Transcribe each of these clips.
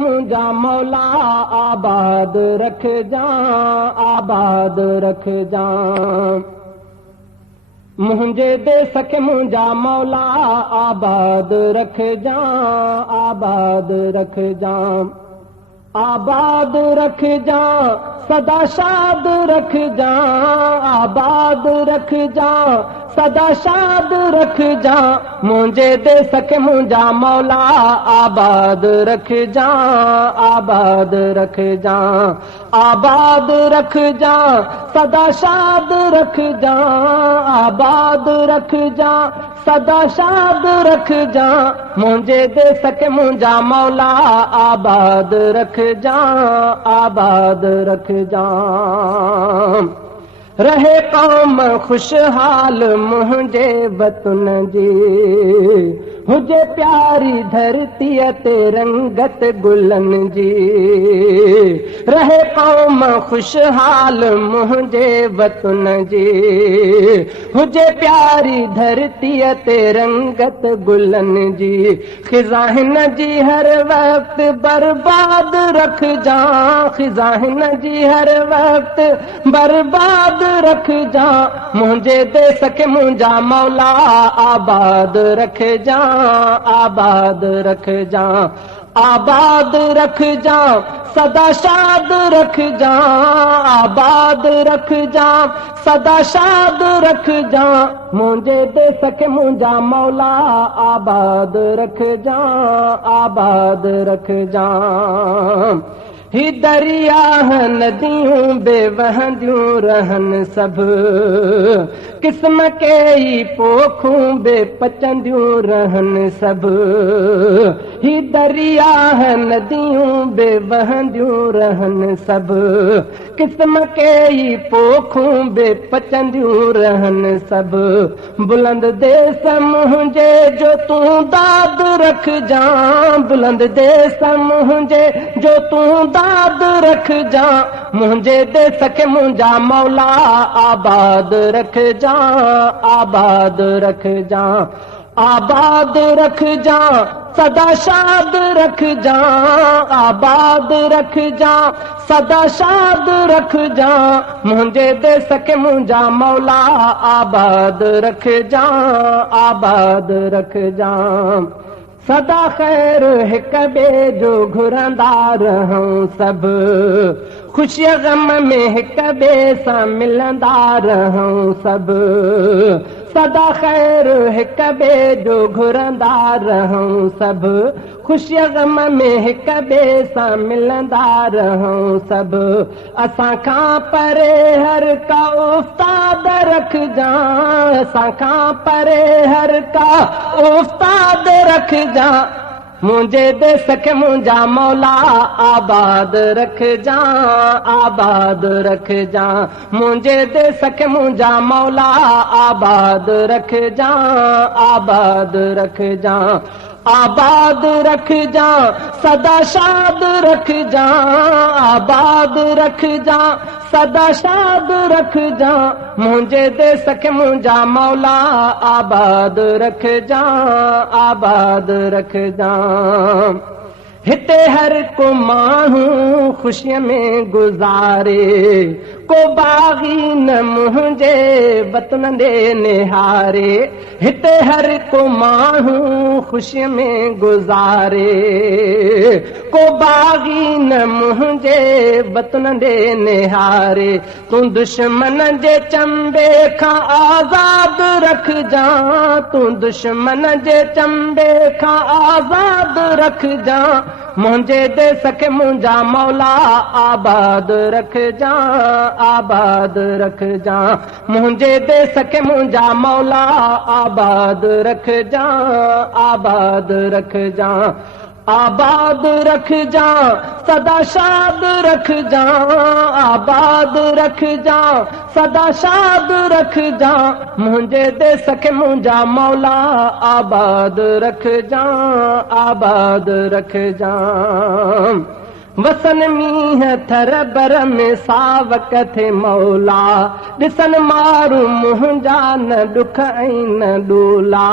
मुंहिंजा मौला आबाद रखजां आबाद रखजां मुंहिंजे देस खे मुंहिंजा मौला आबाद रखजां आबाद रखजां आबाद रखजां सदा शाद रखजां आबाद रखजां सदा शाद रखजां मुंहिंजे देस खे मुंहिंजा मौला आबाद रखजां आबाद रखजां आबाद रखजां सदा शाद रखजां आबाद रखजां सदा शाद रखजां मुंहिंजे देस खे मुंहिंजा मौला आबाद रखजां आबाद रखजां रहे क़ौम खुशहाल मुंहिंजे वतन जी हुजे प्यारी धरतीअ ते रंगत गुलनि जी रहे क़ौम खुशहाल मुंहिंजे वतन जी हुजे प्यारी धरतीअ ते रंगत गुलनि जी ख़िज़ा हिन जी हर वक़्त बर्बाद रखजां ख़िज़ा हिन जी हर वक़्त बर्बाद रखजां मुंहिंजे देस खे मुंहिंजा मौला आबाद रखजां आबाद रखजां आबाद रखजां सदा शाद रखजां आबाद रखजां सदा शाद रखजां मुंहिंजे देस खे मुंहिंजा मौला आबाद रखजां आबाद रखजां ही दरिया नदियूं बेवहंदियूं रहनि सभु क़िस्म के ई पोखूं बेपचंदियूं रहनि सभु ही दरिया नदियूं बेवहंदियूं रहनि सभु क़िस्म के ई पोखूं बेपचंदियूं रहनि सभु बुलंद देस मुंहिंजे जो तूं दाद रखजां बुलंद देस मुंहिंजे जो तूं दाद रखजां मुंहिंजे देस खे मुंहिंजा मौला आबाद रखजां आबाद रखजां आबाद रखजां सदा शाद रखजां आबाद रखजां सदा शाद रखजां मुंहिंजे देस खे मुंहिंजा मौला आबाद रखजां आबाद रखजां सदा ख़ैर हिक ॿिए जो घुरंदा रहूं सभु ख़ुशीअ ग़म में हिक ॿिए सां मिलंदा रहूं सभु सदा ख़ैर हिक ॿिए जो घुरंदा रहूं सभु ख़ुशीअ ग़म में हिक ॿिए सां मिलंदा रहूं सभु असां खां परे हर का उस्ताद रखजां असां खां परे हर का उस्ताद रखजां मुंहिंजे देस खे मुंहिंजा मौला आबाद रखजां आबाद रखजां मुंहिंजे देस खे मुंहिंजा मौला आबाद रखजां आबाद रखजां आबाद रखजां सदा शाद रखजां आबाद रखजां सदा शाद रखजां मुंहिंजे देस खे मुंहिंजा मौला आबाद रखजां आबाद रखजां हिते हर को माण्हू ख़ुशीअ में गुज़ारे को बाग़ी न मुंहिंजे वतन ॾे निहारे हिते हर को माण्हू ख़ुशीअ में गुज़ारे को बाग़ी न मुंहिंजे वतन ॾे निहारे तूं दुश्मन जे चंबे खां आज़ाद रखजां तूं दुश्मन जे चंबे खां आज़ाद रखजां मुंहिंजे देस खे मुंहिंजा मौला आबाद रखजां आबाद रखजां मुंहिंजे देस खे मुंहिंजा मौला आबाद रखजां आबाद रखजां आबाद रखजां सदा शाद रखजां आबाद रखजां सदा शाद रखजां मुंहिंजे देस खे मुंहिंजा मौला आबाद रखजां आबाद रखजां वसन मींह थर बर में सावक थे मौला ॾिसन मारू मुंहिंजा न ॾुख ऐं न ॾोला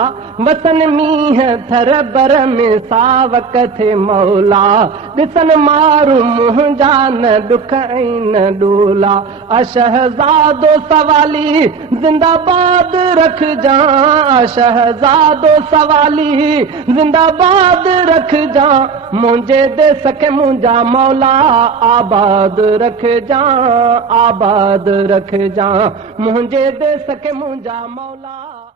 वसन मींह थर बर में सावक थे मौला ॾिसन मारू मुंहिंजा न ॾुख ऐं न ॾोला शहज़ादो सवाली ज़िंदाबाद रखजां शहज़ादो सवाली ज़िंदाबाद रखजां मुंहिंजे देस खे मुंहिंजा मौला आबाद रखजां आबाद रखजां मुंहिंजे देस खे मुंहिंजा मौला